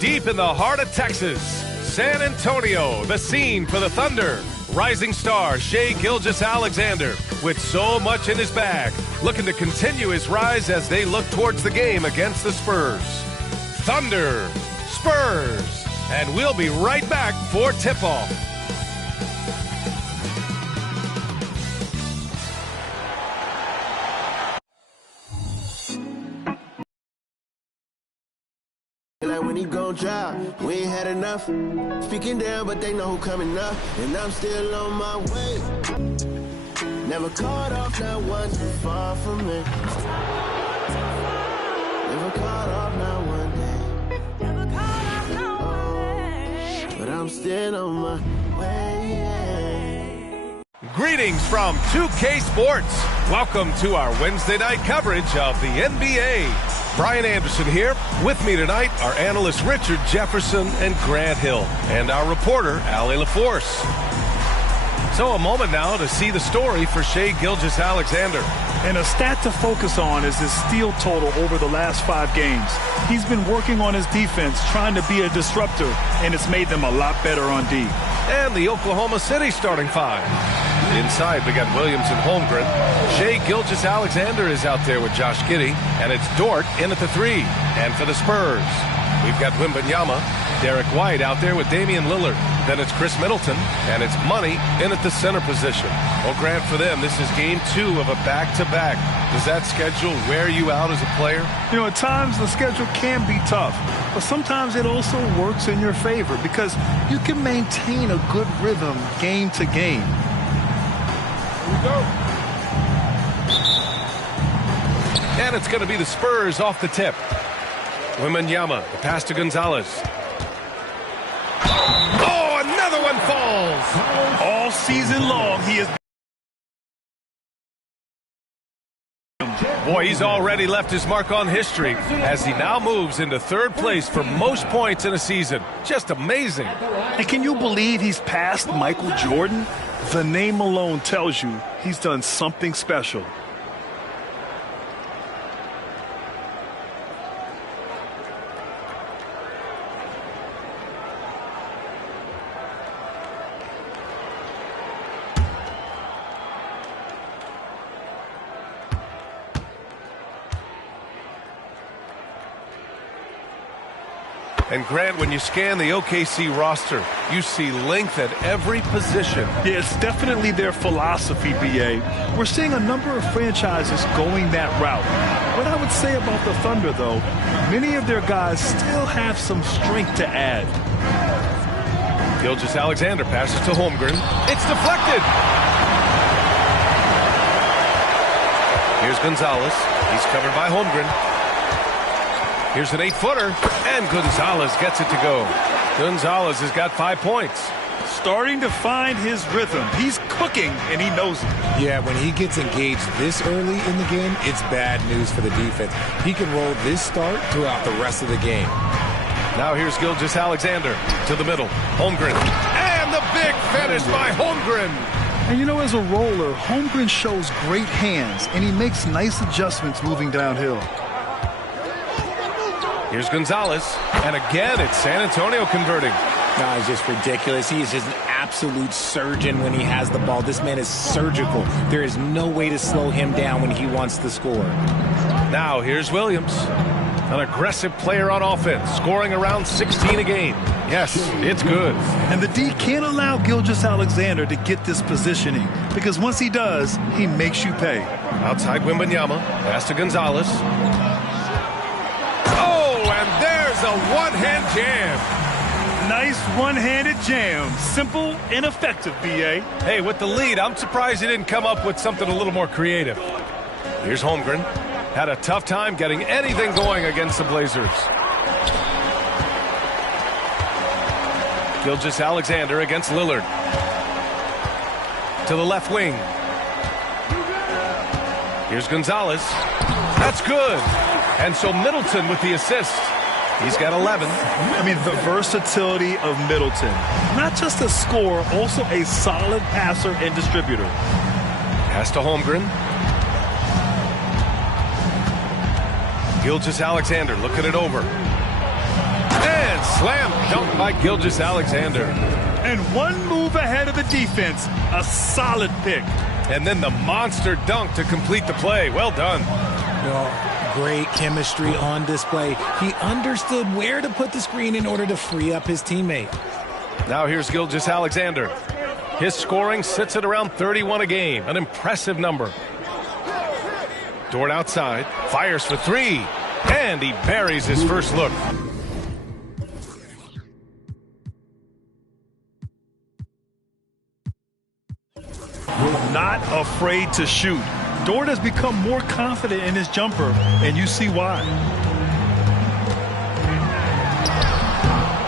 Deep in the heart of Texas, San Antonio, the scene for the Thunder. Rising star Shai Gilgeous-Alexander, with so much in his bag, looking to continue his rise as they look towards the game against the Spurs. Thunder, Spurs, and we'll be right back for tip-off. Like when he gon' drop, we ain't had enough. Speaking down, but they know who coming up, and I'm still on my way. Never caught off, not one too far from me. Never caught off, not one day. Never caught off, not one day. But I'm still on my way. Greetings from 2K Sports. Welcome to our Wednesday night coverage of the NBA. Brian Anderson here. With me tonight are analysts Richard Jefferson and Grant Hill, and our reporter, Allie LaForce. So a moment now to see the story for Shai Gilgeous-Alexander. And a stat to focus on is his steal total over the last 5 games. He's been working on his defense, trying to be a disruptor, and it's made them a lot better on D. And the Oklahoma City starting 5. Inside, we got Williams and Holmgren. Shai Gilgeous-Alexander is out there with Josh Giddey, and it's Dort in at the 3. And for the Spurs, we've got Wembanyama, Derek White out there with Damian Lillard. Then it's Chris Middleton, and it's Money in at the center position. Well, Grant, for them, this is game 2 of a back-to-back. Does that schedule wear you out as a player? You know, at times the schedule can be tough, but sometimes it also works in your favor because you can maintain a good rhythm game to game. Here we go. And it's going to be the Spurs off the tip. Wembanyama, the pass to Gonzalez. Oh, another one falls. All season long, he has Boy, he's already left his mark on history as he now moves into 3rd place for most points in a season. Just amazing. And can you believe he's passed Michael Jordan? The name alone tells you he's done something special. And Grant, when you scan the OKC roster, you see length at every position. Yeah, it's definitely their philosophy, B.A. We're seeing a number of franchises going that route. What I would say about the Thunder, though, many of their guys still have some strength to add. Gilgeous-Alexander passes to Holmgren. It's deflected. Here's Gonzalez. He's covered by Holmgren. Here's an 8-footer, and Gonzalez gets it to go. Gonzalez has got 5 points. Starting to find his rhythm. He's cooking, and he knows it. Yeah, when he gets engaged this early in the game, it's bad news for the defense. He can roll this start throughout the rest of the game. Now here's Gilgeous-Alexander to the middle. Holmgren, and the big finish by Holmgren. And you know, as a roller, Holmgren shows great hands, and he makes nice adjustments moving downhill. Here's Gonzalez, and again, it's San Antonio converting. No, it's just ridiculous. He is just an absolute surgeon when he has the ball. This man is surgical. There is no way to slow him down when he wants to score. Now here's Williams, an aggressive player on offense, scoring around 16 a game. Yes, it's good. And the D can't allow Gilgeous-Alexander to get this positioning, because once he does, he makes you pay. Outside Wembanyama, pass to Gonzalez. And there's a one-hand jam. Nice one-handed jam. Simple and effective, B.A. Hey, with the lead, I'm surprised he didn't come up with something a little more creative. Here's Holmgren. Had a tough time getting anything going against the Blazers. Gilgeous-Alexander against Lillard. To the left wing. Here's Gonzalez. That's good. And so Middleton with the assist. He's got 11. I mean, the versatility of Middleton. Not just a scorer, also a solid passer and distributor. Pass to Holmgren. Gilgeous-Alexander looking it over. And slam dunk by Gilgeous-Alexander. And one move ahead of the defense, a solid pick. And then the monster dunk to complete the play. Well done. Well, great chemistry on display. He understood where to put the screen in order to free up his teammate. Now here's Gilgeous-Alexander. His scoring sits at around 31 a game, an impressive number. Dort outside, fires for three, and he buries his first look. Not afraid to shoot. Dort has become more confident in his jumper, and you see why.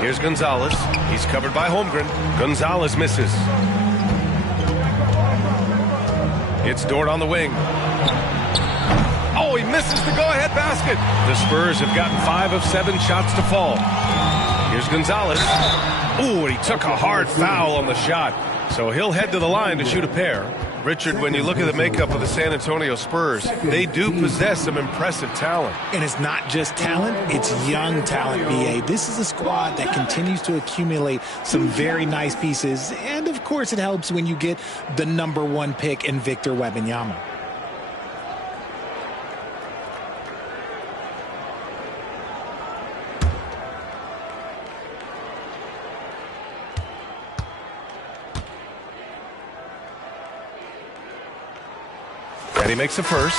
Here's Gonzalez. He's covered by Holmgren. Gonzalez misses. It's Dort on the wing. Oh, he misses the go-ahead basket. The Spurs have gotten 5 of 7 shots to fall. Here's Gonzalez. Ooh, and he took a hard foul on the shot. So he'll head to the line to shoot a pair. Richard, when you look at the makeup of the San Antonio Spurs, they do possess some impressive talent. And it's not just talent, it's young talent, B.A. This is a squad that continues to accumulate some very nice pieces. And, of course, it helps when you get the #1 pick in Victor Wembanyama. And he makes the first.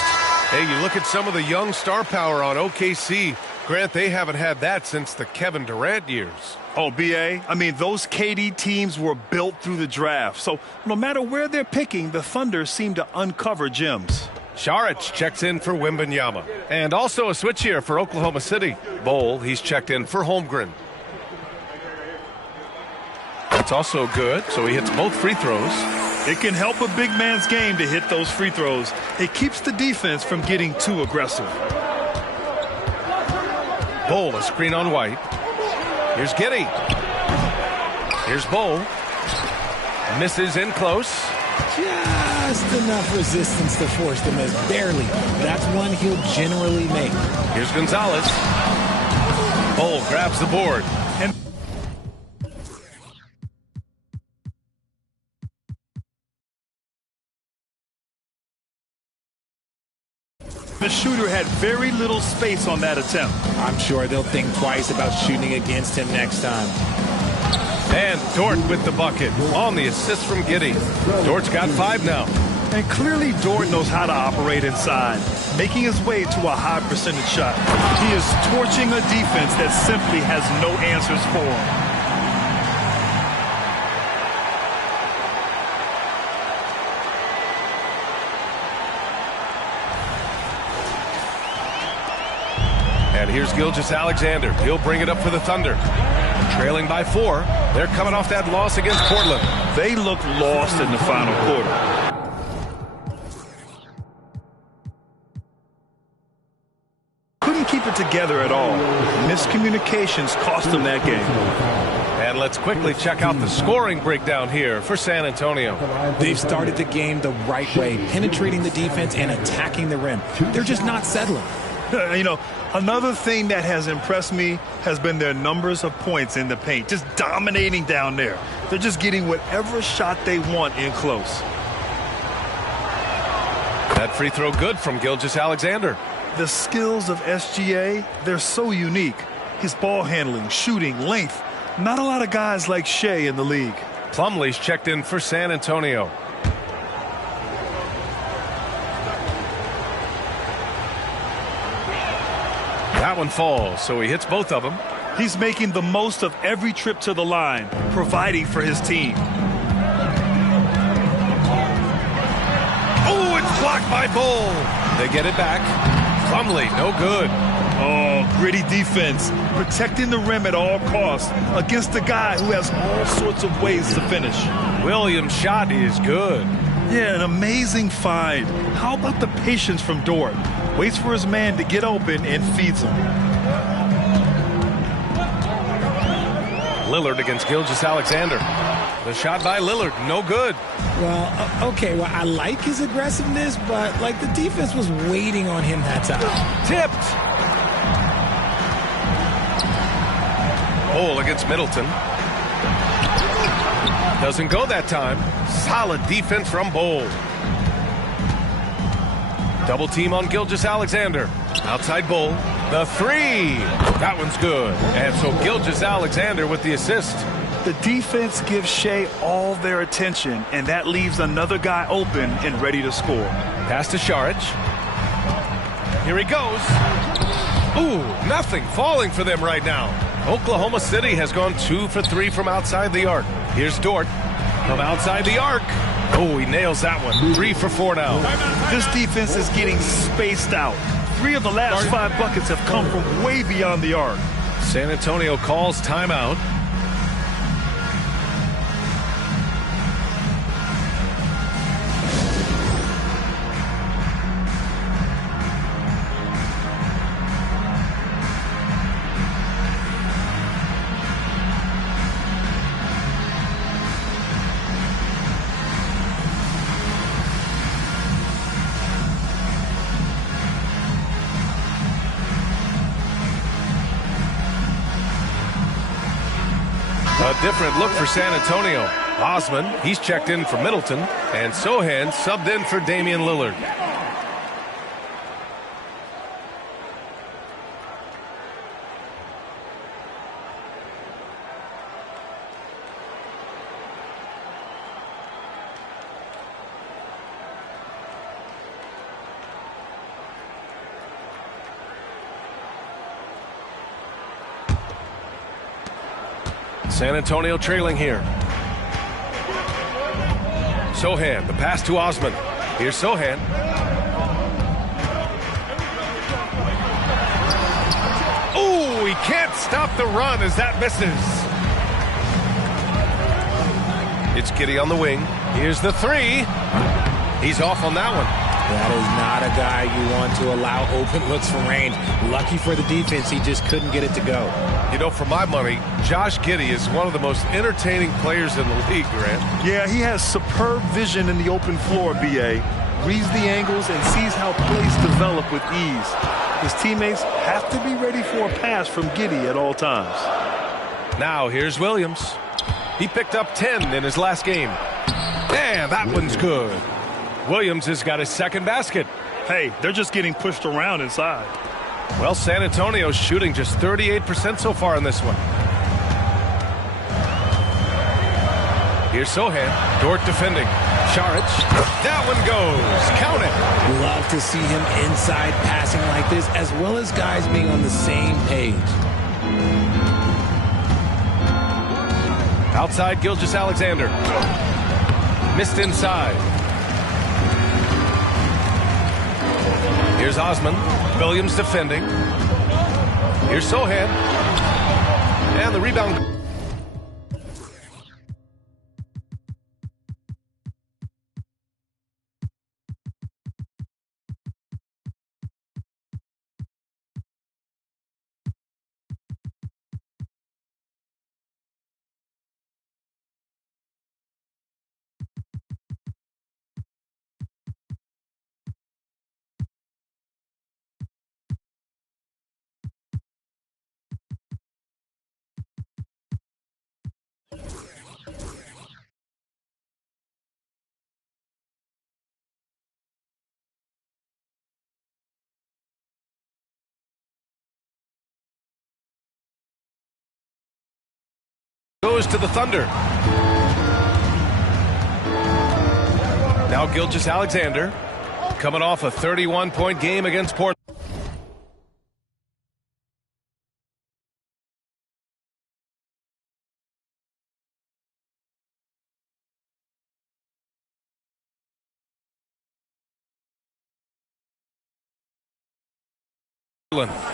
Hey, you look at some of the young star power on OKC. Grant, they haven't had that since the Kevin Durant years. Oh, B.A., I mean, those KD teams were built through the draft. So no matter where they're picking, the Thunder seem to uncover gems. Šarić checks in for Wembanyama. And also a switch here for Oklahoma City. Bol, he's checked in for Holmgren. That's also good, so he hits both free throws. It can help a big man's game to hit those free throws. It keeps the defense from getting too aggressive. Bol, a screen on White. Here's Giddey. Here's Bol. Misses in close. Just enough resistance to force the miss. Barely. That's one he'll generally make. Here's Gonzalez. Bol grabs the board. And the shooter had very little space on that attempt. I'm sure they'll think twice about shooting against him next time. And Dort with the bucket on the assist from Giddey. Dort's got 5 now. And clearly Dort knows how to operate inside, making his way to a high percentage shot. He is torching a defense that simply has no answers for him. And here's Gilgeous-Alexander. He'll bring it up for the Thunder. Trailing by 4. They're coming off that loss against Portland. They look lost in the final quarter. Couldn't keep it together at all. Miscommunications cost them that game. And let's quickly check out the scoring breakdown here for San Antonio. They've started the game the right way, penetrating the defense and attacking the rim. They're just not settling. You know, another thing that has impressed me has been their numbers of points in the paint, just dominating down there. They're just getting whatever shot they want in close. That free throw good from Gilgeous-Alexander. The skills of SGA, they're so unique. His ball handling, shooting, length. Not a lot of guys like Shea in the league. Plumlee's checked in for San Antonio. That one falls, so he hits both of them. He's making the most of every trip to the line, providing for his team. Oh, it's blocked by Bol. They get it back. Plumlee, no good. Oh, gritty defense, protecting the rim at all costs against a guy who has all sorts of ways to finish. Williams' shot is good. Yeah, an amazing find. How about the patience from Dort? Waits for his man to get open and feeds him. Lillard against Gilgeous-Alexander. The shot by Lillard, no good. Well, okay, well, I like his aggressiveness, but, like, the defense was waiting on him that time. Tipped. Bowl against Middleton. Doesn't go that time. Solid defense from Bowl. Double team on Gilgeous-Alexander. Outside Bowl. The three. That one's good. And so Gilgeous-Alexander with the assist. The defense gives Shea all their attention, and that leaves another guy open and ready to score. Pass to Saric. Here he goes. Ooh, nothing falling for them right now. Oklahoma City has gone 2 for 3 from outside the arc. Here's Dort from outside the arc. Oh, he nails that one. 3 for 4 now. This defense is getting spaced out. 3 of the last 5 buckets have come from way beyond the arc. San Antonio calls timeout. A different look for San Antonio. Osman, he's checked in for Middleton, and Sohan subbed in for Damian Lillard. San Antonio trailing here. Sohan, the pass to Osman. Here's Sohan. Oh, he can't stop the run as that misses. It's Giddey on the wing. Here's the three. He's off on that one. That is not a guy you want to allow open looks from range. Lucky for the defense, he just couldn't get it to go. You know, for my money, Josh Giddey is one of the most entertaining players in the league, Grant. Yeah, he has superb vision in the open floor, B.A. Reads the angles and sees how plays develop with ease. His teammates have to be ready for a pass from Giddey at all times. Now, here's Williams. He picked up 10 in his last game. Man, that one's good. Williams has got his second basket. Hey, they're just getting pushed around inside. Well, San Antonio's shooting just 38% so far in this one. Here's Sohan. Dort defending. Saric. That one goes. Count it. Love to see him inside passing like this, as well as guys being on the same page. Outside, Gilgeous-Alexander. Missed inside. Here's Osman. Williams defending. Here's Sohan. And the rebound. Goes to the Thunder. Now Gilgeous-Alexander coming off a 31-point game against Portland.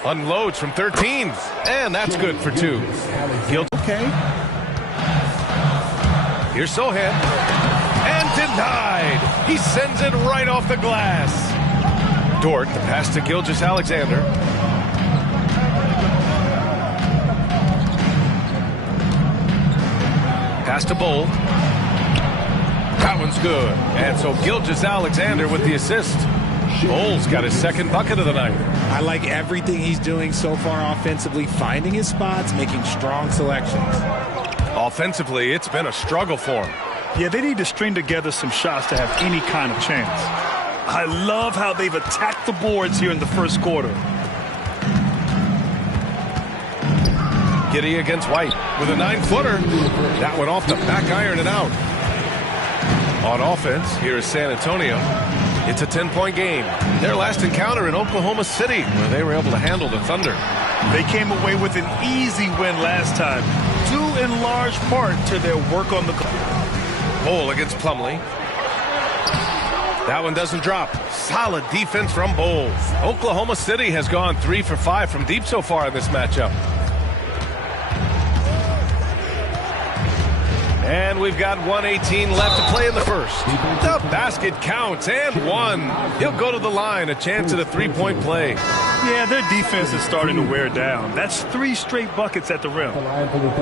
Unloads from 13, and that's good for 2. Okay. Here's Sohan. And denied. He sends it right off the glass. Dort, the pass to Gilgeous-Alexander. Pass to Bowl. That one's good. And so Gilgeous-Alexander with the assist. Bowl's got his second bucket of the night. I like everything he's doing so far offensively, finding his spots, making strong selections. Offensively, it's been a struggle for him. Yeah, they need to string together some shots to have any kind of chance. I love how they've attacked the boards here in the first quarter. Giddey against White with a 9-footer. That went off the back iron and out. On offense, here is San Antonio. It's a 10-point game. Their last encounter in Oklahoma City, where they were able to handle the Thunder. They came away with an easy win last time, due in large part to their work on the glass. Bol against Plumlee. That one doesn't drop. Solid defense from Bol. Oklahoma City has gone 3 for 5 from deep so far in this matchup. And we've got 1:18 left to play in the first. The basket counts and one. He'll go to the line, a chance at a three-point play. Yeah, their defense is starting to wear down. That's 3 straight buckets at the rim.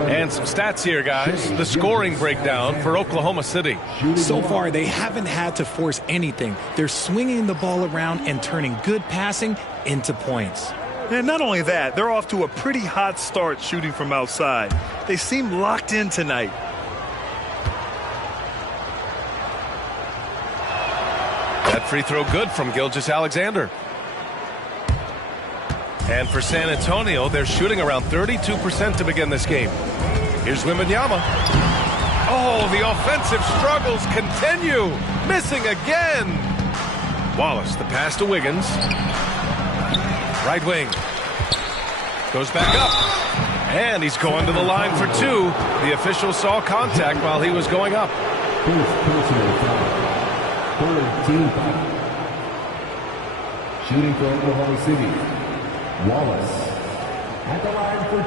And some stats here, guys. The scoring breakdown for Oklahoma City. So far, they haven't had to force anything. They're swinging the ball around and turning good passing into points. And not only that, they're off to a pretty hot start shooting from outside. They seem locked in tonight. That free throw good from Gilgeous-Alexander. And for San Antonio, they're shooting around 32% to begin this game. Here's Wembanyama. Oh, the offensive struggles continue. Missing again. Wallace, the pass to Wiggins. Right wing. Goes back up. And he's going to the line for 2. The official saw contact while he was going up. Third team foul. Shooting for Oklahoma City. Wallace at the line for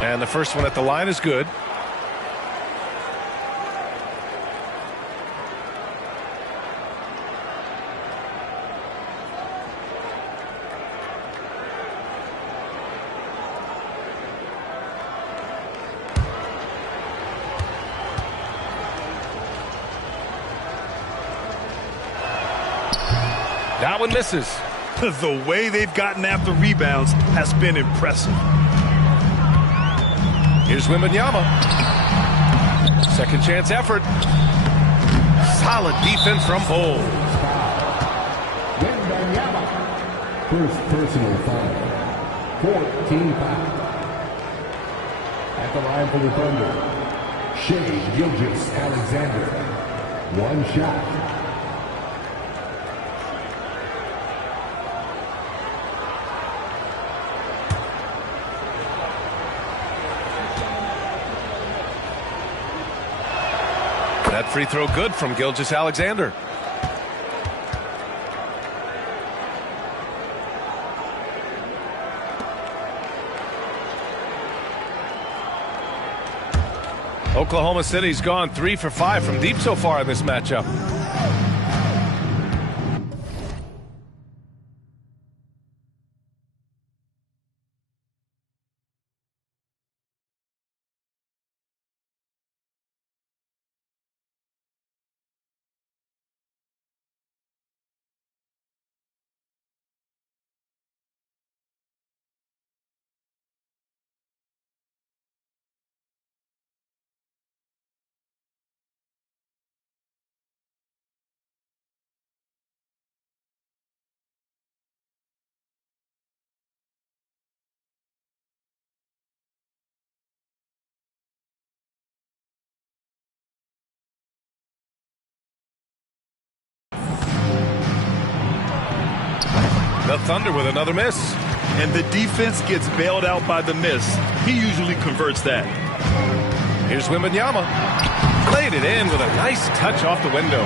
2. And the first one at the line is good. That one misses. The way they've gotten after rebounds has been impressive. Here's Wembanyama. Second chance effort. Solid defense from Bol. Wembanyama. First personal foul. 14 foul. At the line for the Thunder, Shai Gilgeous-Alexander. One shot. That free throw good from Gilgeous-Alexander. Oklahoma City's gone 3 for 5 from deep so far in this matchup. The Thunder with another miss. And the defense gets bailed out by the miss. He usually converts that. Here's Wembanyama. Played it in with a nice touch off the window.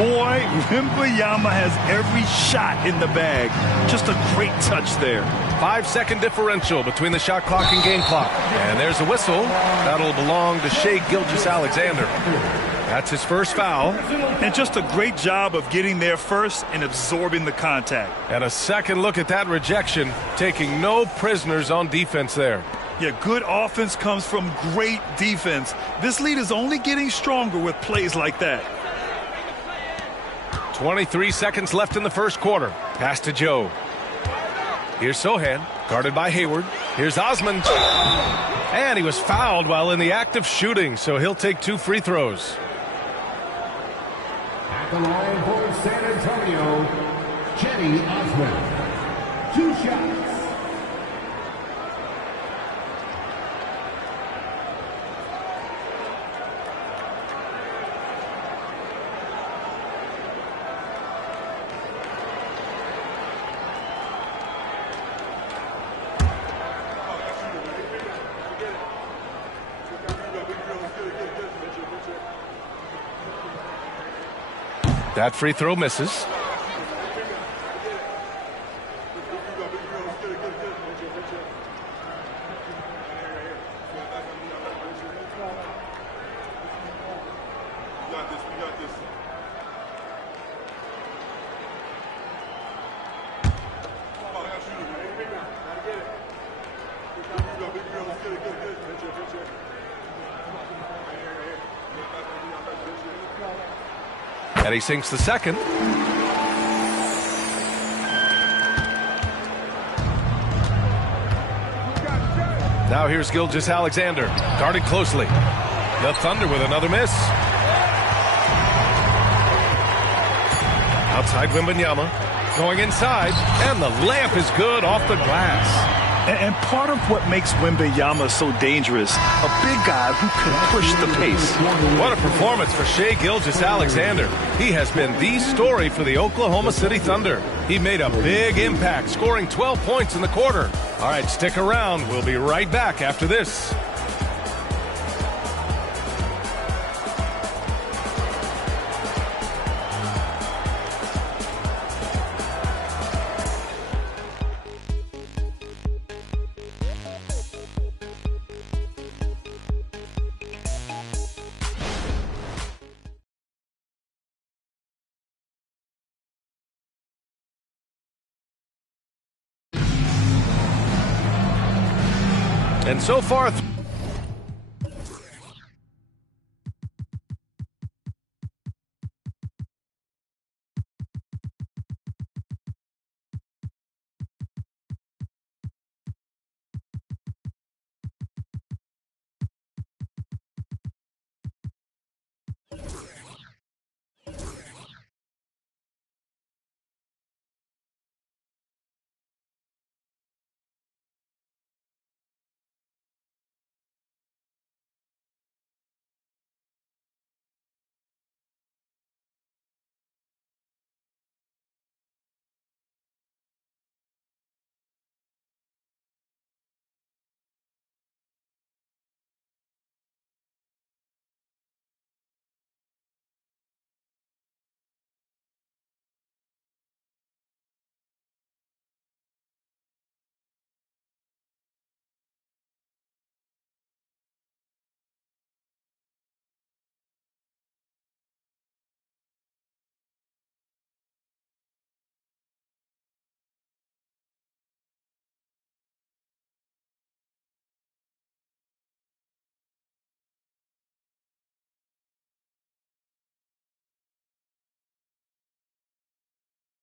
Boy, Wembanyama has every shot in the bag. Just a great touch there. 5-second differential between the shot clock and game clock. And there's a whistle. That'll belong to Shai Gilgeous-Alexander. That's his first foul. And just a great job of getting there first and absorbing the contact. And a second look at that rejection, taking no prisoners on defense there. Yeah, good offense comes from great defense. This lead is only getting stronger with plays like that. 23 seconds left in the first quarter. Pass to Joe. Here's Sohan, guarded by Hayward. Here's Osmond. And he was fouled while in the act of shooting, so he'll take 2 free throws. At the line for San Antonio, Cedi Osmond. 2 shots. That free throw misses. And he sinks the second. Now here's Gilgeous-Alexander, guarded closely. The Thunder with another miss. Outside Wembanyama, going inside, and the layup is good off the glass. And part of what makes Wembanyama so dangerous, a big guy who can push the pace. What a performance for Shai Gilgeous-Alexander. He has been the story for the Oklahoma City Thunder. He made a big impact, scoring 12 points in the quarter. All right, stick around. We'll be right back after this. And so far,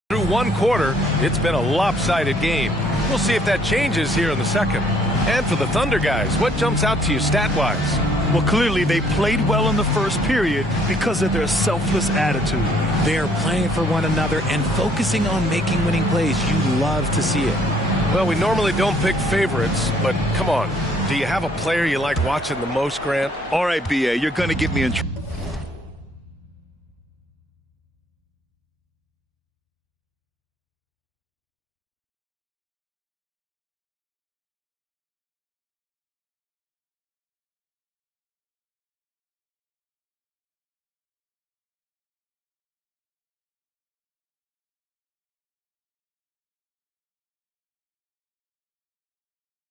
through one quarter, it's been a lopsided game. We'll see if that changes here in the second. And for the Thunder guys, what jumps out to you stat-wise? Well, clearly they played well in the first period because of their selfless attitude. They're playing for one another and focusing on making winning plays. You love to see it. Well, we normally don't pick favorites, but come on. Do you have a player you like watching the most, Grant? All right, B.A., you're going to get me in trouble.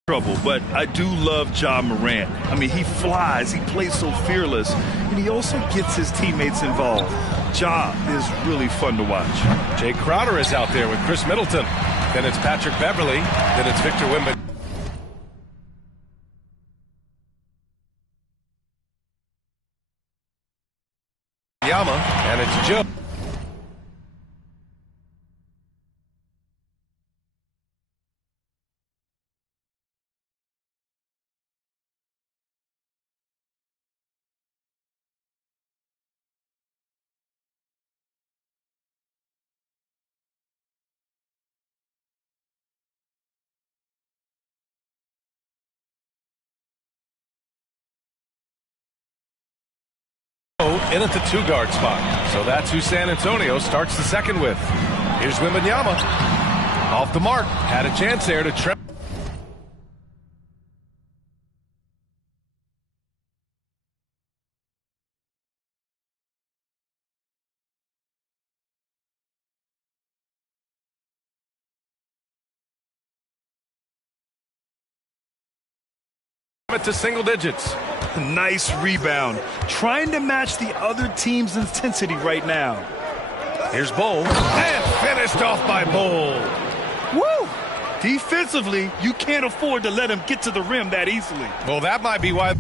Trouble, but I do love Ja Morant. I mean, he flies, he plays so fearless, and he also gets his teammates involved. Ja is really fun to watch. Jay Crowder is out there with Chris Middleton. Then it's Patrick Beverly. Then it's Victor Wembanyama. And it's Joe. In at the two-guard spot. So that's who San Antonio starts the second with. Here's Wembanyama. Off the mark. Had a chance there to trip. To single digits. Nice rebound. Trying to match the other team's intensity right now. Here's Bull. And finished off by Bull. Woo! Defensively, you can't afford to let him get to the rim that easily. Well, that might be why.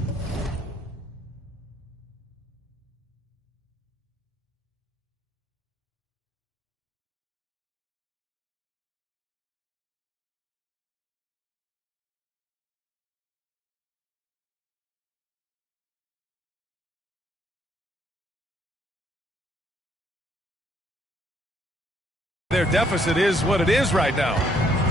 Their deficit is what it is right now.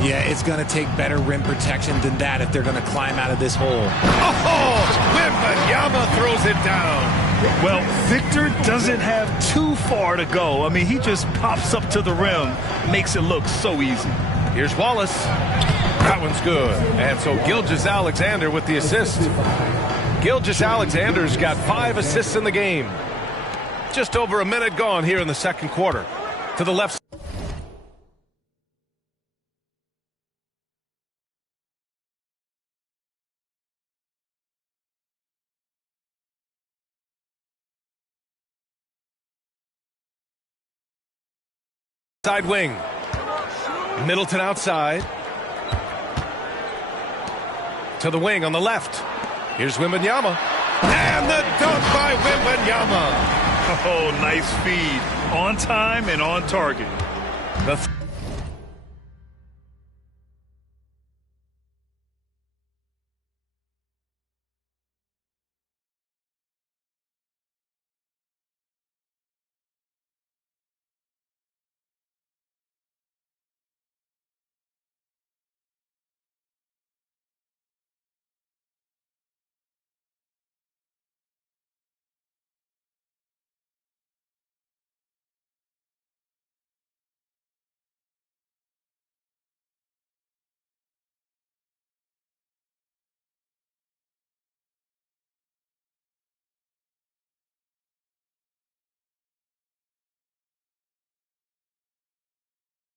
Yeah, it's going to take better rim protection than that if they're going to climb out of this hole. Oh, Wembanyama throws it down. Well, Victor doesn't have too far to go. I mean, he just pops up to the rim, makes it look so easy. Here's Wallace. That one's good. And so Gilgeous-Alexander with the assist. Gilgeous-Alexander's got 5 assists in the game. Just over a minute gone here in the second quarter. To the left. Side wing. Middleton outside. To the wing on the left. Here's Wembanyama. And the dunk by Wembanyama. Oh, nice feed. On time and on target.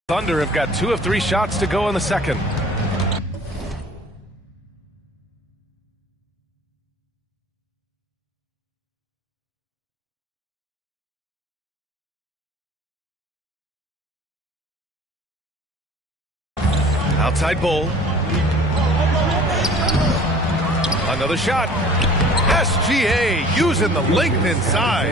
Thunder have got 2 of 3 shots to go in the second. Outside Bull. Another shot. SGA using the length inside.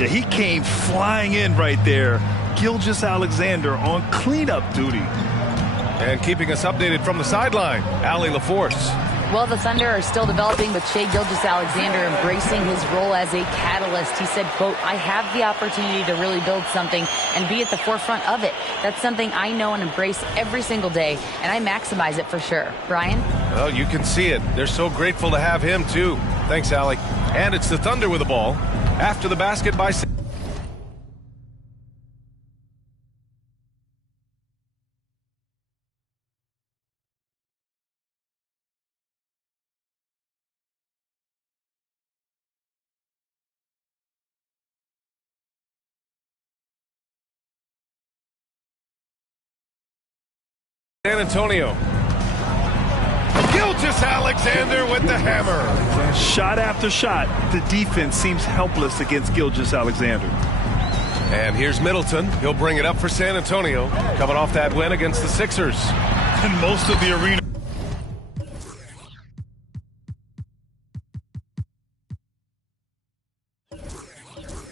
Yeah, he came flying in right there. Gilgeous-Alexander on cleanup duty. And keeping us updated from the sideline, Allie LaForce. Well, the Thunder are still developing with Shai Gilgeous-Alexander embracing his role as a catalyst. He said, quote, I have the opportunity to really build something and be at the forefront of it. That's something I know and embrace every single day, and I maximize it for sure. Brian? Well, you can see it. They're so grateful to have him, too. Thanks, Allie. And it's the Thunder with the ball. After the basket by... San Antonio. Gilgeous-Alexander with the hammer. Shot after shot, the defense seems helpless against Gilgeous-Alexander. And here's Middleton. He'll bring it up for San Antonio, coming off that win against the Sixers. And most of the arena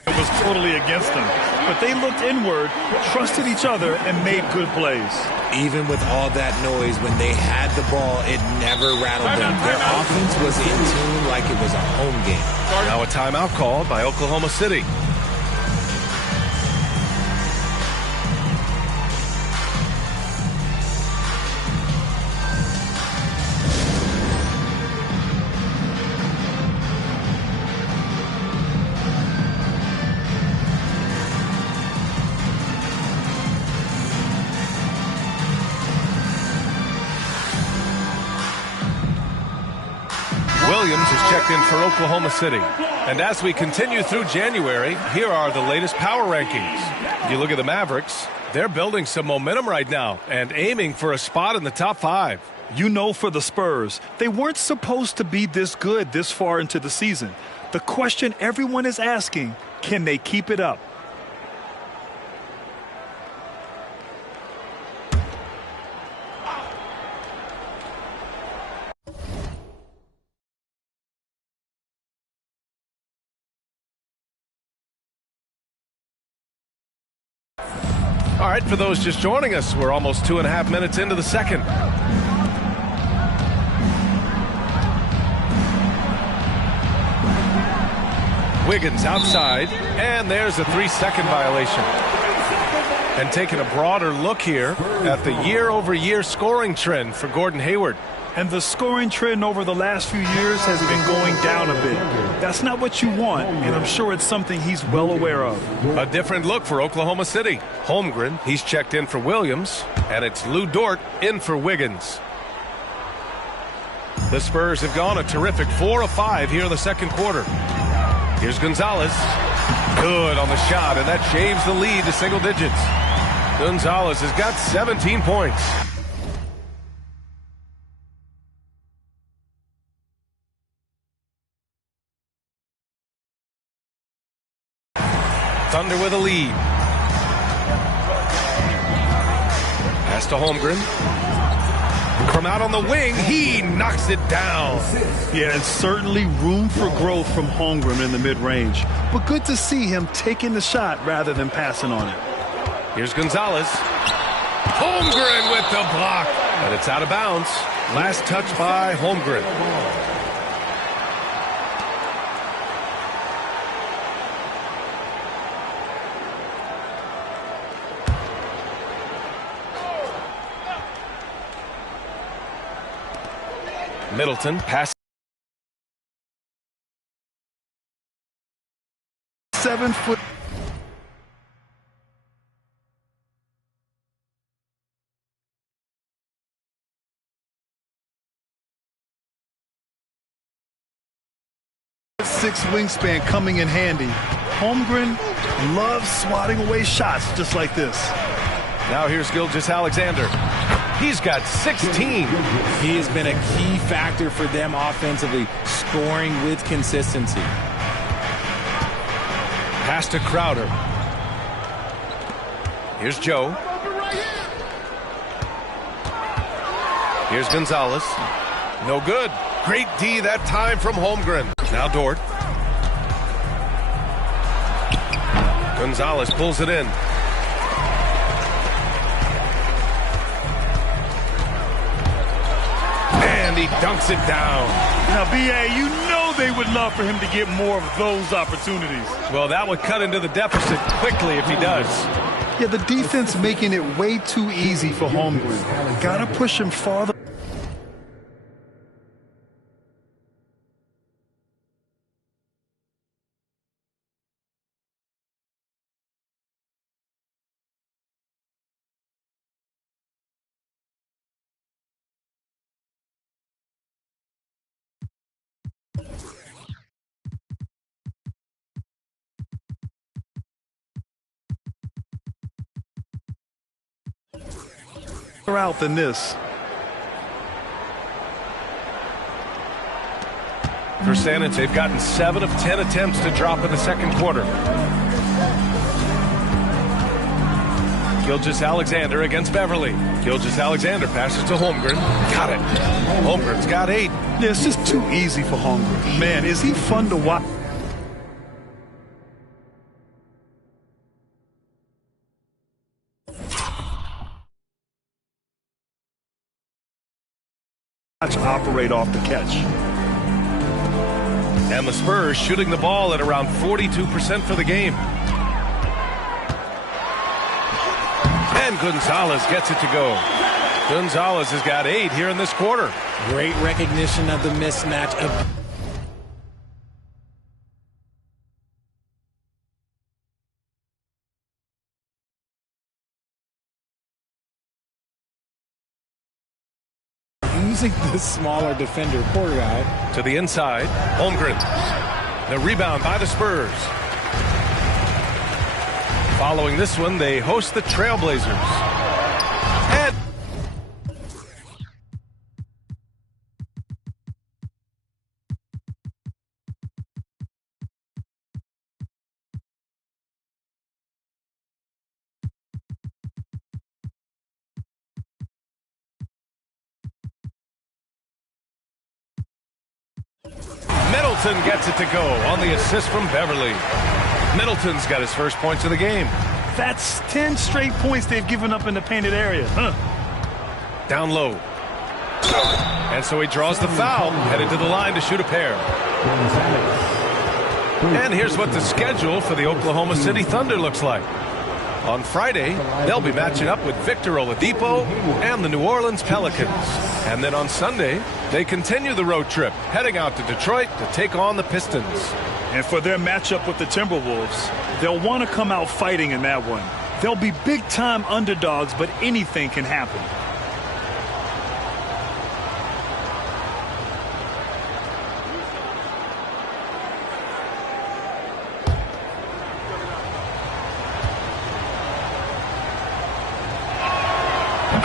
was totally against them. But they looked inward, trusted each other, and made good plays. Even with all that noise, when they had the ball, it never rattled them. Their offense was in tune like it was a home game. Now a timeout called by Oklahoma City. Williams is checked in for Oklahoma City. And as we continue through January, here are the latest power rankings. If you look at the Mavericks, they're building some momentum right now and aiming for a spot in the top 5. You know, for the Spurs, they weren't supposed to be this good this far into the season. The question everyone is asking, can they keep it up? All right, for those just joining us, we're almost 2.5 minutes into the second. Wiggins outside, and there's a 3-second violation. And taking a broader look here at the year-over-year scoring trend for Gordon Hayward. And the scoring trend over the last few years has been going down a bit. That's not what you want, and I'm sure it's something he's well aware of. A different look for Oklahoma City. Holmgren, he's checked in for Williams, and it's Lou Dort in for Wiggins. The Spurs have gone a terrific 4 of 5 here in the second quarter. Here's Gonzalez. Good on the shot, and that shaves the lead to single digits. Gonzalez has got 17 points. Thunder with a lead. Pass to Holmgren. From out on the wing, he knocks it down. Yeah, and certainly room for growth from Holmgren in the mid-range. But good to see him taking the shot rather than passing on it. Here's Gonzalez. Holmgren with the block. And it's out of bounds. Last touch by Holmgren. Middleton pass. 7 foot. Six wingspan coming in handy. Holmgren loves swatting away shots just like this. Now here's Gilgeous-Alexander. He's got 16. He has been a key factor for them offensively, scoring with consistency. Pass to Crowder. Here's Joe. Here's Gonzalez. No good. Great D that time from Holmgren. Now Dort. Gonzalez pulls it in. And he dunks it down. Now, B.A., you know they would love for him to get more of those opportunities. Well, that would cut into the deficit quickly if he does. Yeah, the defense making it way too easy for Holmgren. Got to push him farther. Out than this. For San Antonio, they've gotten 7 of 10 attempts to drop in the second quarter. Gilgeous-Alexander against Beverly. Gilgeous-Alexander passes to Holmgren. Got it. Holmgren's got 8. Yeah, it's just too easy for Holmgren. Man, is he fun to watch? Operate off the catch. And the Spurs shooting the ball at around 42% for the game. And Gonzalez gets it to go. Gonzalez has got 8 here in this quarter. Great recognition of the mismatch of... using the smaller defender, poor guy. To the inside, Holmgren. The rebound by the Spurs. Following this one, they host the Trailblazers. And Middleton gets it to go on the assist from Beverly. Middleton's got his first points of the game. That's 10 straight points they've given up in the painted area. Down low. And so he draws the foul, headed to the line to shoot a pair. And here's what the schedule for the Oklahoma City Thunder looks like. On Friday, they'll be matching up with Victor Oladipo and the New Orleans Pelicans. And then on Sunday, they continue the road trip, heading out to Detroit to take on the Pistons. And for their matchup with the Timberwolves, they'll want to come out fighting in that one. They'll be big-time underdogs, but anything can happen.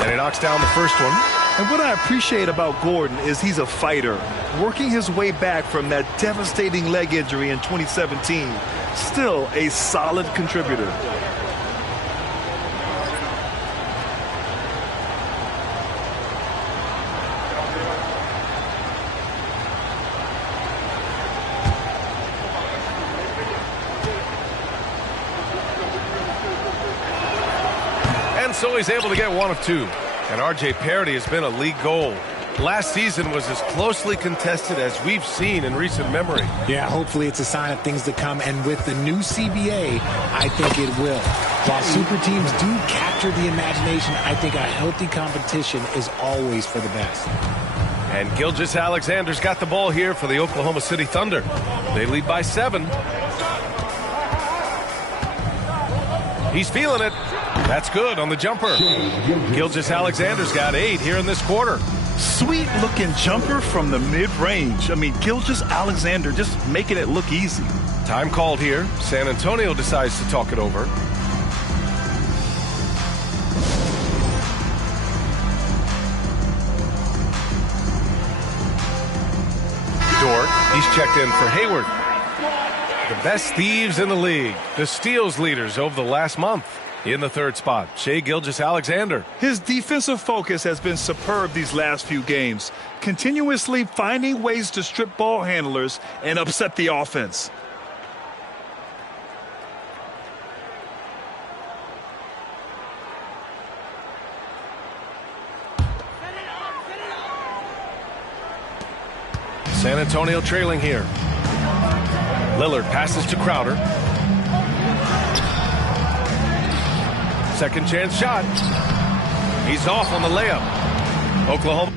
And he knocks down the first one. And what I appreciate about Gordon is he's a fighter, working his way back from that devastating leg injury in 2017. Still a solid contributor. And so he's able to get 1 of 2. And R.J. Parody has been a league goal. Last season was as closely contested as we've seen in recent memory. Yeah, hopefully it's a sign of things to come. And with the new CBA, I think it will. While super teams do capture the imagination, I think a healthy competition is always for the best. And Gilgeous-Alexander's got the ball here for the Oklahoma City Thunder. They lead by 7. He's feeling it. That's good on the jumper. Gilgeous-Alexander's got 8 here in this quarter. Sweet-looking jumper from the mid-range. I mean, Gilgeous-Alexander just making it look easy. Time called here. San Antonio decides to talk it over. Dort, he's checked in for Hayward. The best thieves in the league. The steals leaders over the last month. In the third spot, Shai Gilgeous-Alexander. His defensive focus has been superb these last few games, continuously finding ways to strip ball handlers and upset the offense. San Antonio trailing here. Lillard passes to Crowder. Second chance shot. He's off on the layup. Oklahoma.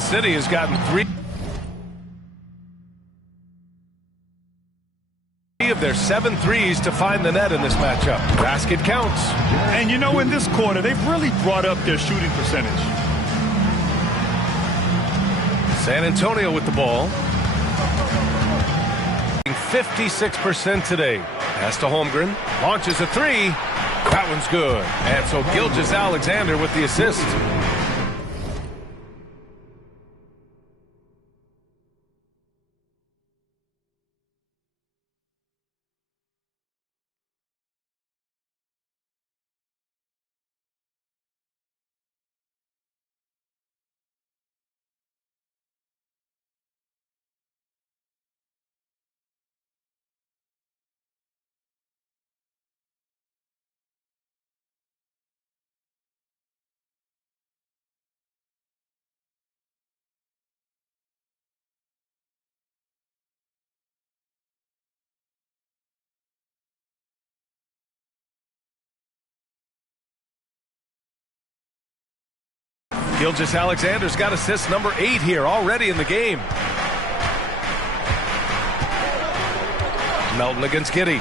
City has gotten 3 of their 7 threes to find the net in this matchup. Basket counts. And you know, in this quarter, they've really brought up their shooting percentage. San Antonio with the ball. 56% today. Pass to Holmgren. Launches a 3. That one's good. And so Gilgeous-Alexander with the assist. Gilgeous-Alexander's got assist number 8 here already in the game. Melton against Giddey.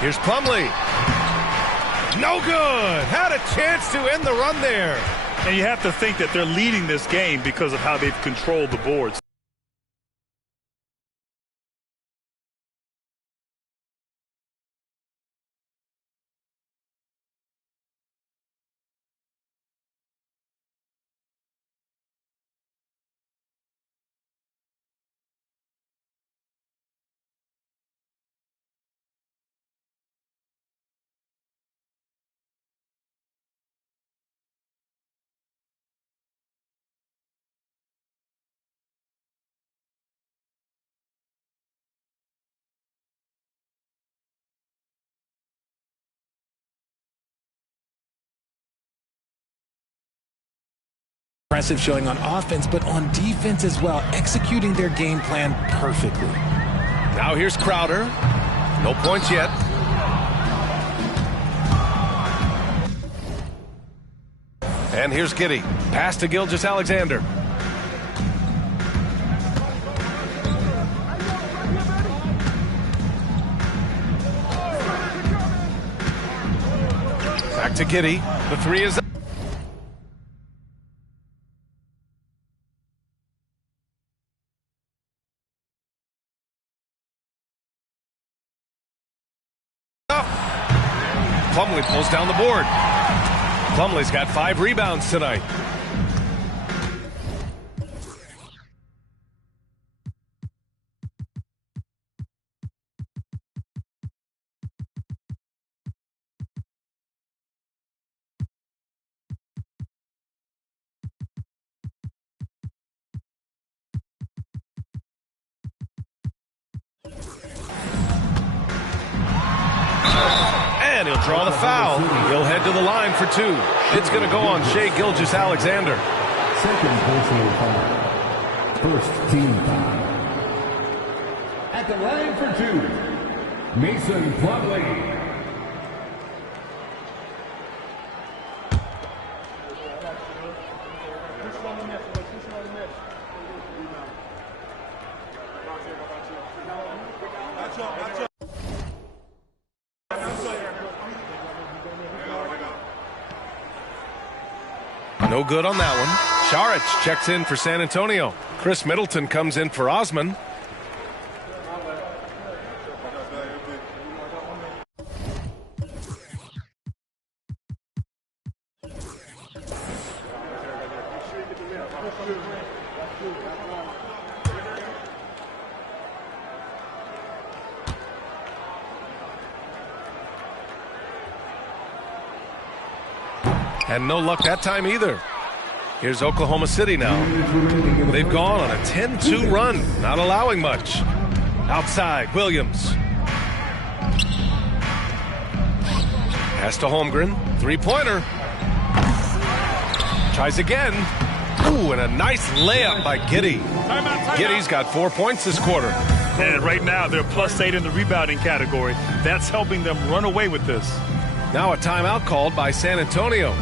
Here's Plumlee. No good. Had a chance to end the run there. And you have to think that they're leading this game because of how they've controlled the boards. Impressive showing on offense, but on defense as well, executing their game plan perfectly. Now here's Crowder. No points yet. And here's Giddey. Pass to Gilgeous-Alexander. Back to Giddey. The 3 is up. Plumlee pulls down the board. Plumlee's got 5 rebounds tonight. And he'll draw the foul. He'll head to the line for 2. It's going to go on Shai Gilgeous-Alexander. Second personal foul. First team foul. At the line for 2, Mason Plumlee. No good on that one. Šarić checks in for San Antonio. Chris Middleton comes in for Osman. And no luck that time either. Here's Oklahoma City now. They've gone on a 10-2 run, not allowing much. Outside, Williams. Pass to Holmgren. 3-pointer. Tries again. Ooh, and a nice layup by Giddey. Giddey's got 4 points this quarter. And right now, they're +8 in the rebounding category. That's helping them run away with this. Now a timeout called by San Antonio.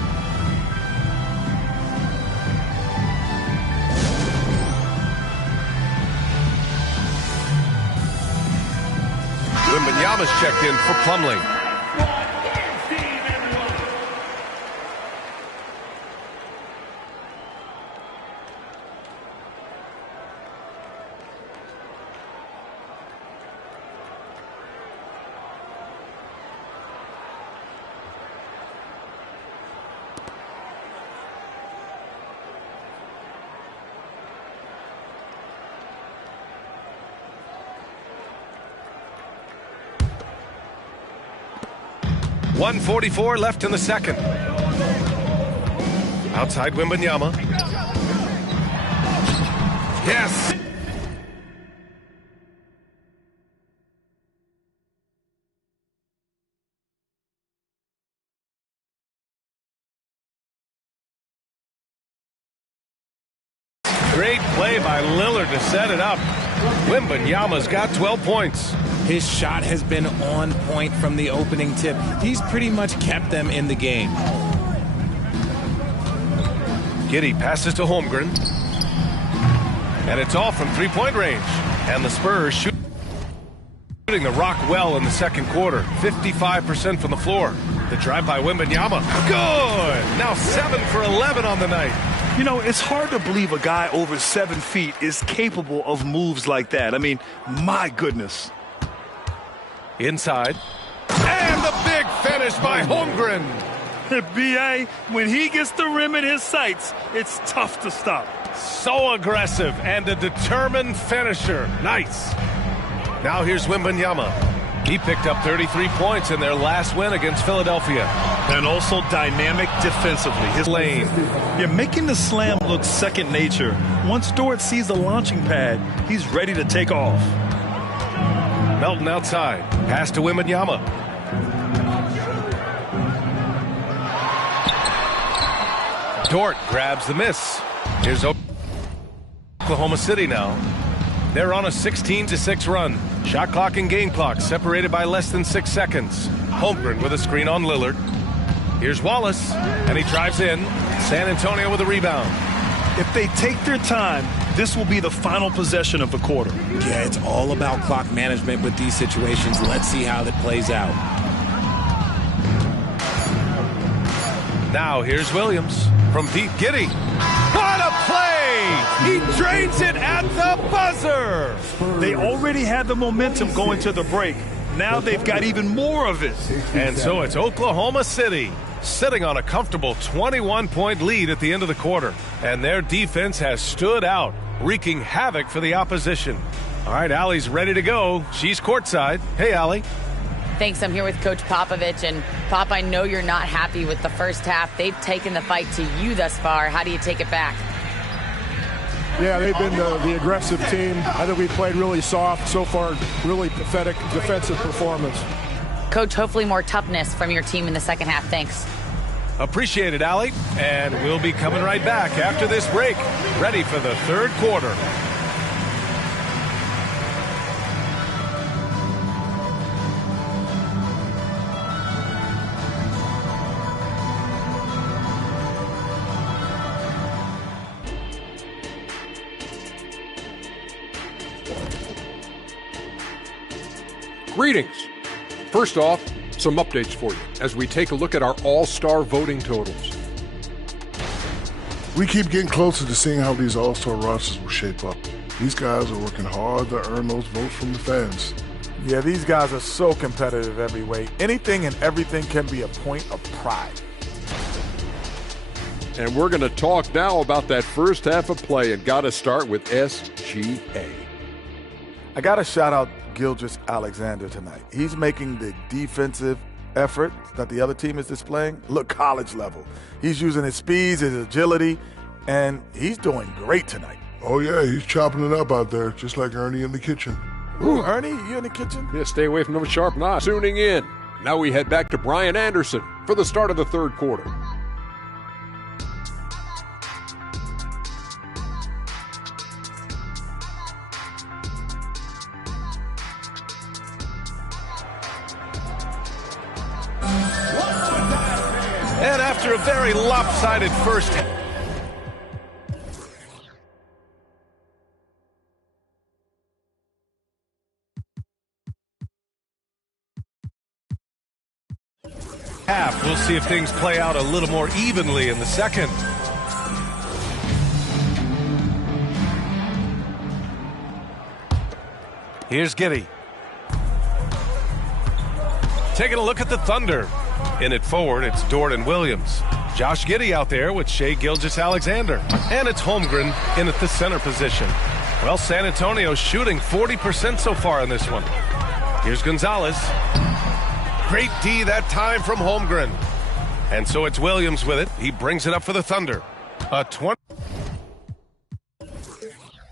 Wembanyama's checked in for Plumlee. .144 left in the second. Outside Wembanyama. Yes! Great play by Lillard to set it up. Wembanyama's got 12 points. His shot has been on point from the opening tip. He's pretty much kept them in the game. Giddey passes to Holmgren. And it's all from three-point range. And the Spurs shooting the rock well in the second quarter. 55% from the floor. The drive by Wembanyama. Good! Now 7 for 11 on the night. You know, it's hard to believe a guy over 7 feet is capable of moves like that. I mean, my goodness. Inside. And the big finish by Holmgren. B.A., when he gets the rim in his sights, it's tough to stop. So aggressive and a determined finisher. Nice. Now here's Wembanyama. He picked up 33 points in their last win against Philadelphia. And also dynamic defensively. His lane. You're making the slam look second nature. Once Dort sees the launching pad, he's ready to take off. Melton outside. Pass to Wembanyama. Dort grabs the miss. Here's Oklahoma City now. They're on a 16-6 run. Shot clock and game clock separated by less than 6 seconds. Holmgren with a screen on Lillard. Here's Wallace, and he drives in. San Antonio with a rebound. If they take their time, this will be the final possession of the quarter. Yeah, it's all about clock management with these situations. Let's see how that plays out. Now here's Williams from deep. Giddey. What a play! He drains it at the buzzer! They already had the momentum going to the break. Now they've got even more of it. And so it's Oklahoma City sitting on a comfortable 21-point lead at the end of the quarter. And their defense has stood out, wreaking havoc for the opposition. All right, Allie's ready to go. She's courtside. Hey, Allie. Thanks. I'm here with Coach Popovich. And, Pop, I know you're not happy with the first half. They've taken the fight to you thus far. How do you take it back? Yeah, they've been the aggressive team. I think we played really soft so far. Really pathetic defensive performance. Coach, hopefully more toughness from your team in the second half. Thanks. Appreciate it, Allie. And we'll be coming right back after this break. Ready for the third quarter. Greetings. First off, some updates for you as we take a look at our all-star voting totals. We keep getting closer to seeing how these all-star rosters will shape up. These guys are working hard to earn those votes from the fans. Yeah, these guys are so competitive every way. Anything and everything can be a point of pride. And we're going to talk now about that first half of play, and got to start with SGA. I got to shout out Gilgeous-Alexander tonight. He's making the defensive effort that the other team is displaying look college level. He's using his speeds, his agility, and he's doing great tonight. Oh, yeah, he's chopping it up out there, just like Ernie in the kitchen. Ooh, Ernie, you in the kitchen? Yeah, stay away from them sharp knives. Tuning in. Now we head back to Brian Anderson for the start of the third quarter. And after a very lopsided first half, half. We'll see if things play out a little more evenly in the second. Here's Giddey. Taking a look at the Thunder. In it forward, it's Dort and Williams. Josh Giddey out there with Shai Gilgeous-Alexander. And it's Holmgren in at the center position. Well, San Antonio's shooting 40% so far in this one. Here's Gonzalez. Great D that time from Holmgren. And so it's Williams with it. He brings it up for the Thunder. A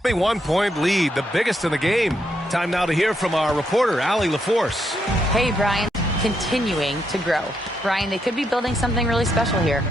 21-point lead, the biggest in the game. Time now to hear from our reporter, Allie LaForce. Hey, Brian. Continuing to grow. Brian, they could be building something really special here.